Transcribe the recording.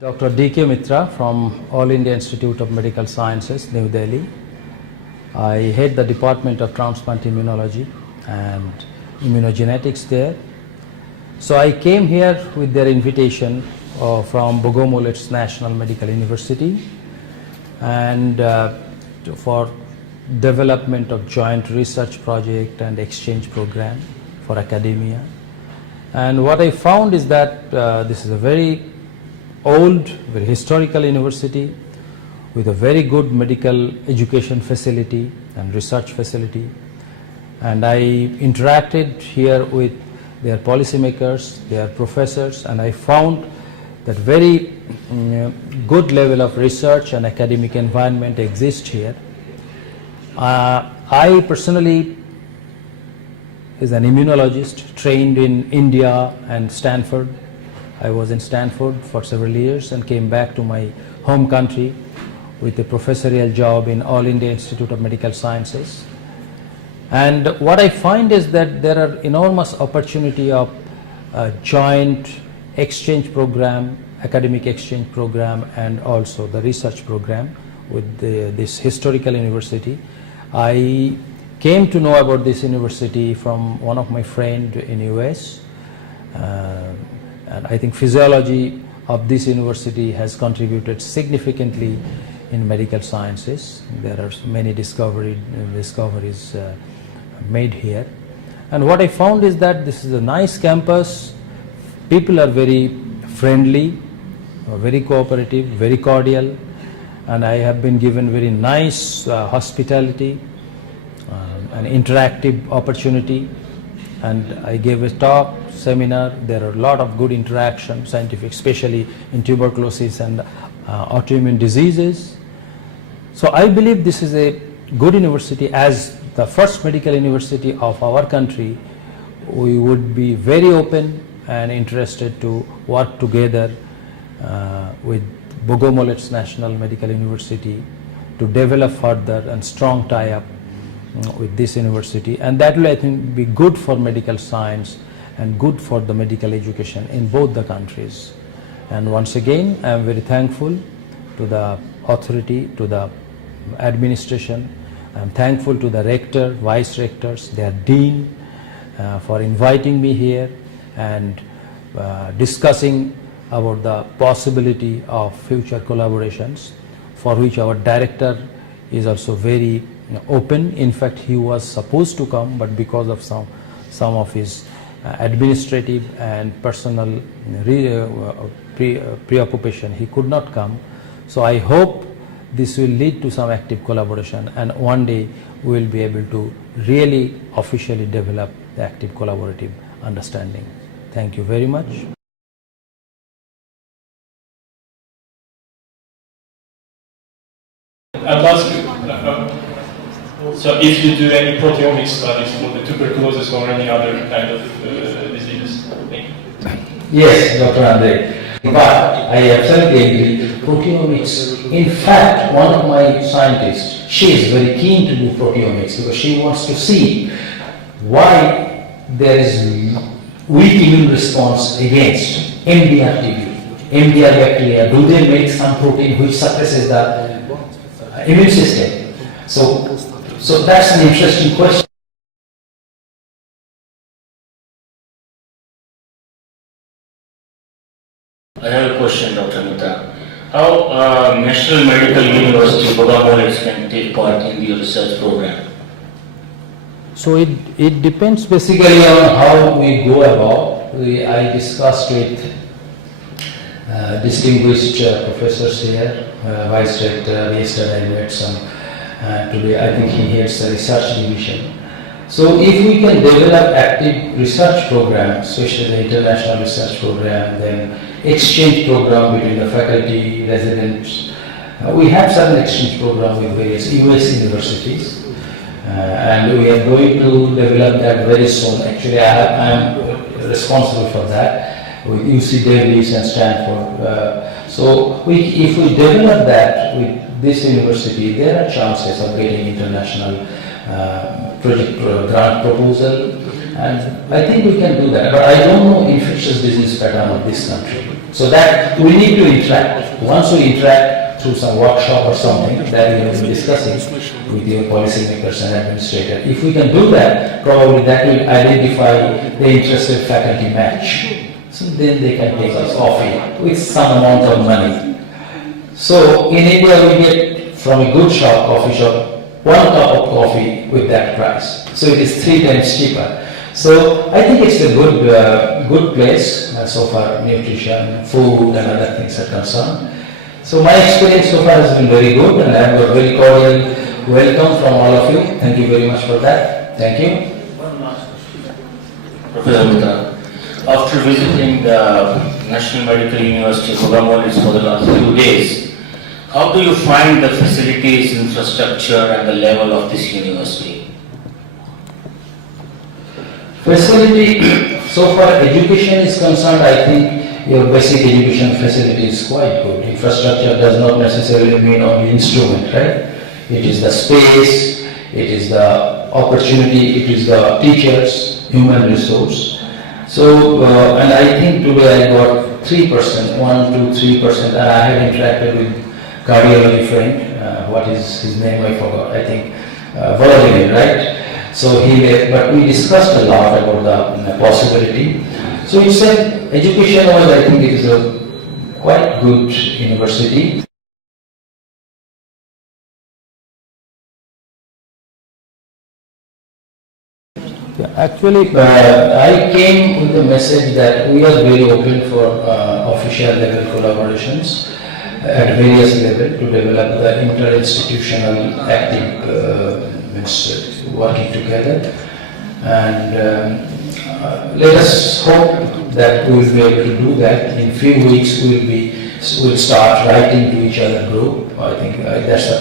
Dr. D.K. Mitra from All India Institute of Medical Sciences, New Delhi. I head the Department of Transplant Immunology and Immunogenetics there. So I came here with their invitation from Bogomolets National Medical University and for development of joint research project and exchange program for academia. And what I found is that this is a very old, very historical university with a very good medical education facility and research facility. And I interacted here with their policymakers, their professors, and I found that very good level of research and academic environment exists here. I personally is an immunologist trained in India and Stanford. I was in Stanford for several years and came back to my home country with a professorial job in All India Institute of Medical Sciences. And what I find is that there are enormous opportunity of joint exchange program, academic exchange program, and also the research program with this historical university. I came to know about this university from one of my friends in US. And I think physiology of this university has contributed significantly in medical sciences. There are many discoveries made here. And what I found is that this is a nice campus. People are very friendly, very cooperative, very cordial, and I have been given very nice hospitality, an interactive opportunity. And I gave a talk, seminar. There are a lot of good interaction, scientific, especially in tuberculosis and autoimmune diseases. So I believe this is a good university. As the first medical university of our country, we would be very open and interested to work together with Bogomolets National Medical University to develop further and strong tie-up with this university, and that will, I think, be good for medical science and good for the medical education in both the countries. And once again, I am very thankful to the authority, to the administration. I am thankful to the rector, vice rectors, their dean for inviting me here and discussing about the possibility of future collaborations, for which our director is also very open. In fact, he was supposed to come, but because of some of his administrative and personal preoccupation, he could not come. So I hope this will lead to some active collaboration, and one day we will be able to really officially develop the active collaborative understanding. Thank you very much. I'll ask you, so if you do any proteomic studies for the tuberculosis or any other kind of disease? Thank you. Yes, Dr. Andre, but I absolutely agree. Proteomics, in fact, one of my scientists, she is very keen to do proteomics because she wants to see why there is weak immune response against MDR TB, MDR bacteria. Do they make some protein which suppresses the immune system? So that's an interesting question. I have a question, Dr. Mitra. How National Medical University Bogomolets can take part in the research program? So it depends basically on how we go about. I discussed with distinguished professors here, Vice Rector. Yesterday I met some. Today I think he heads the research division. So if we can develop active research program, especially the international research program, then exchange program between the faculty, residents. We have certain exchange program with various US universities, and we are going to develop that very soon. Actually, I am responsible for that with UC Davis and Stanford. So if we develop that with this university, there are chances of getting international project grant proposal, and I think we can do that. But I don't know infectious disease pattern of this country. So that we need to interact. Once we interact through some workshop or something that we have been discussing with your policymakers and administrator, if we can do that, probably that will identify the interested faculty match. So then they can take us coffee with some amount of money. So in India we get from a good shop, coffee shop, 1 cup of coffee with that price. So it is 3 times cheaper. So I think it's a good place so far nutrition, food and other things are concerned. So my experience so far has been very good and I have got very cordial welcome from all of you. Thank you very much for that. Thank you. Professor Mitra, after visiting the National Medical University Bogomolets for the last few days, how do you find the facilities, infrastructure and the level of this university? Facility, so far education is concerned, I think your basic education facility is quite good. Infrastructure does not necessarily mean only instrument, right? It is the space, it is the opportunity, it is the teachers, human resource. So, and I think today I got 3%, 1 to 3%, and I have interacted with cardiology friend, what is his name, I forgot, I think Vladimir, right? So but we discussed a lot about the possibility. So it's education-wise, I think it is a quite good university. Actually, I came with the message that we are very open for official level collaborations at various levels to develop the inter-institutional active working together, and let us hope that we will be able to do that. In few weeks we'll start writing to each other group. I think that's the